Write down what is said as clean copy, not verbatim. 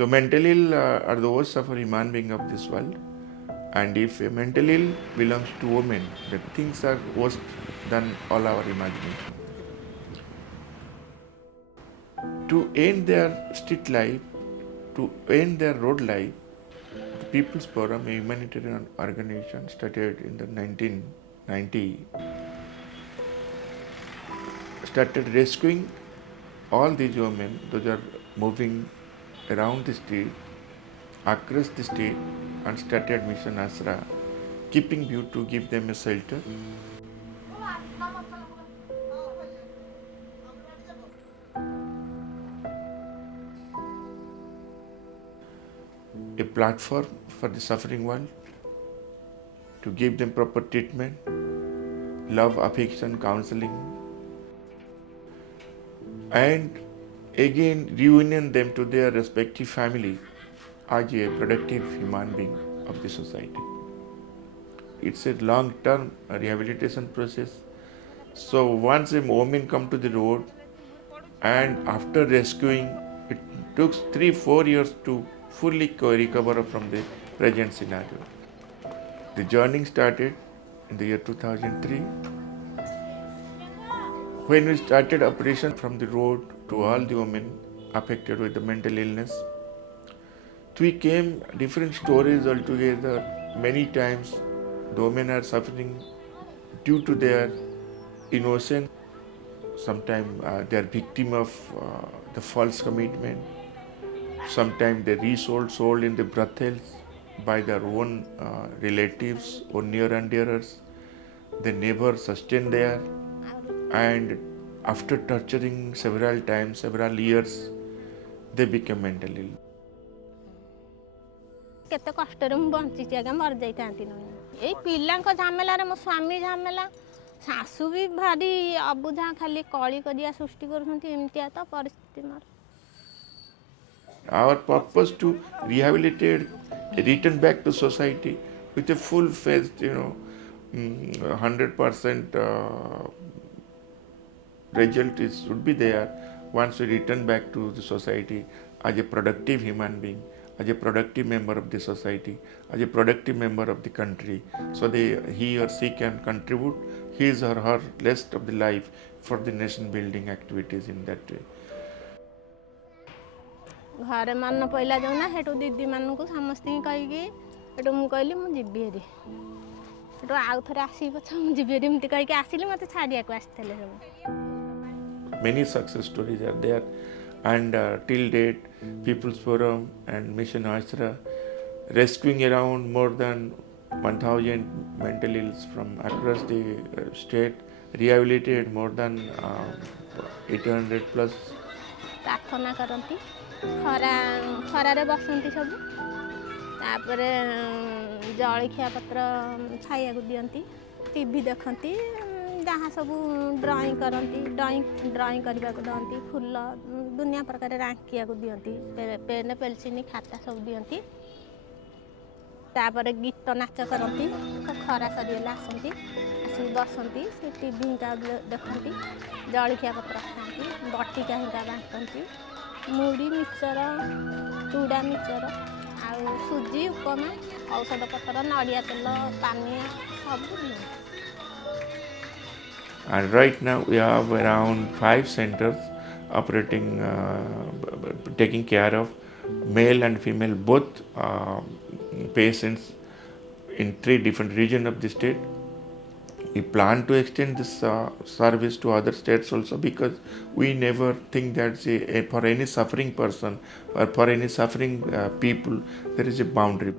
So mental ill are the worst suffer human being of this world. And if a mental ill belongs to women, then things are worse than all our imagination. To end their street life, to end their road life, the People's Forum, a humanitarian organization started in the 1990, started rescuing all these women, those are moving around the state, across the state, and started Mission Ashra, keeping view to give them a shelter. A platform for the suffering world, to give them proper treatment, love, affection, counseling, and again reunion them to their respective family as a productive human being of the society. It's a long-term rehabilitation process. So once a woman come to the road, and after rescuing, it took 3-4 years to fully recover from the present scenario. The journey started in the year 2003 when we started operation from the road to all the women affected with the mental illness. We came different stories altogether. Many times the women are suffering due to their innocence. Sometimes they are victim of the false commitment. Sometimes they sold in the brothels by their own relatives or near and dearers. They never sustain there, and after torturing several times, several years, they become mentally ill. କେତେ କଷ୍ଟରେ ମୁଁ ବଞ୍ଚିଛି ଆଜ୍ଞା ମରି ଯାଇଥାନ୍ତି ନହେଲେ ଏଇ ପିଲାଙ୍କ ଝାମେଲାରେ ମୋ ସ୍ୱାମୀ ଝାମେଲା ଶାଶୁ ବି ଭାରି ଅବୁଝା ଖାଲି କଳି କରିଆ ସୃଷ୍ଟି କରୁଛନ୍ତି ଏମିତିଆ ତ ପରିସ୍ଥିତି ମୋର Our purpose to rehabilitate, return back to society with a full-fledged, 100% result should be there once we return back to the society as a productive human being, as a productive member of the society, as a productive member of the country, so he or she can contribute his or her rest of the life for the nation building activities in that way. ଘରେ ମନ ପଇଲା ଯୋଉନା ହେଠୁ ଦିଦି ମାନଙ୍କୁ ସମସ୍ତଙ୍କୁ କହିକି ହେଠୁ ମୁଁ କହିଲି ମୁଁ ଯିବି ହେରି ହେଠୁ ଆଉ ଥରେ ଆସିବି ପଛେ ମୁଁ ଯିବି ହେରି ଏମିତି କହିକି ଆସିଲି ମୋତେ ଛାଡ଼ିବାକୁ ଆସିଥିଲେ ସବୁ Many success stories are there, and till date, People's Forum and Mission Ashra rescuing around more than 1,000 mental ills from across the state, rehabilitated more than 800 plus. ପ୍ରାର୍ଥନା କରନ୍ତି ଖରାରେ ବସନ୍ତି ସବୁ ତାପରେ ଜଳଖିଆ ପତ୍ର ଖାଇବାକୁ ଦିଅନ୍ତି ଟିଭି ଦେଖନ୍ତି ଯାହା ସବୁ ଡ୍ରଇଂ କରନ୍ତି ଡ୍ରଇଂ କରିବାକୁ ଦିଅନ୍ତି ଫୁଲ ଦୁନିଆ ପ୍ରକାର ଆଙ୍କିବାକୁ ଦିଅନ୍ତି ପେନ୍ ପେନ୍ସିଲ୍ ଖାତା ସବୁ ଦିଅନ୍ତି ତାପରେ ଗୀତ ନାଚ କରନ୍ତି ଖରା ସରିଗଲେ ଆସନ୍ତି ଆସିକି ବସନ୍ତି ସେ ଟିଭି ଦେଖନ୍ତି ଜଳଖିଆ ପତ୍ର ଖାଆନ୍ତି ବଟିକା ହିଁକା ବାଣ୍ଟନ୍ତି ମୁଢ଼ି ମିକ୍ସଚର ଚୁଡ଼ା ମିକ୍ସଚର ଆଉ ସୁଜି ଉପମା ଔଷଧ ପତ୍ର ନଡ଼ିଆ ତେଲ ପାନିଆ ସବୁ ଦିଅନ୍ତି And right now we have around 5 centers operating, taking care of male and female both patients in 3 different regions of the state. We plan to extend this service to other states also, because we never think that for any suffering person or for any suffering people there is a boundary.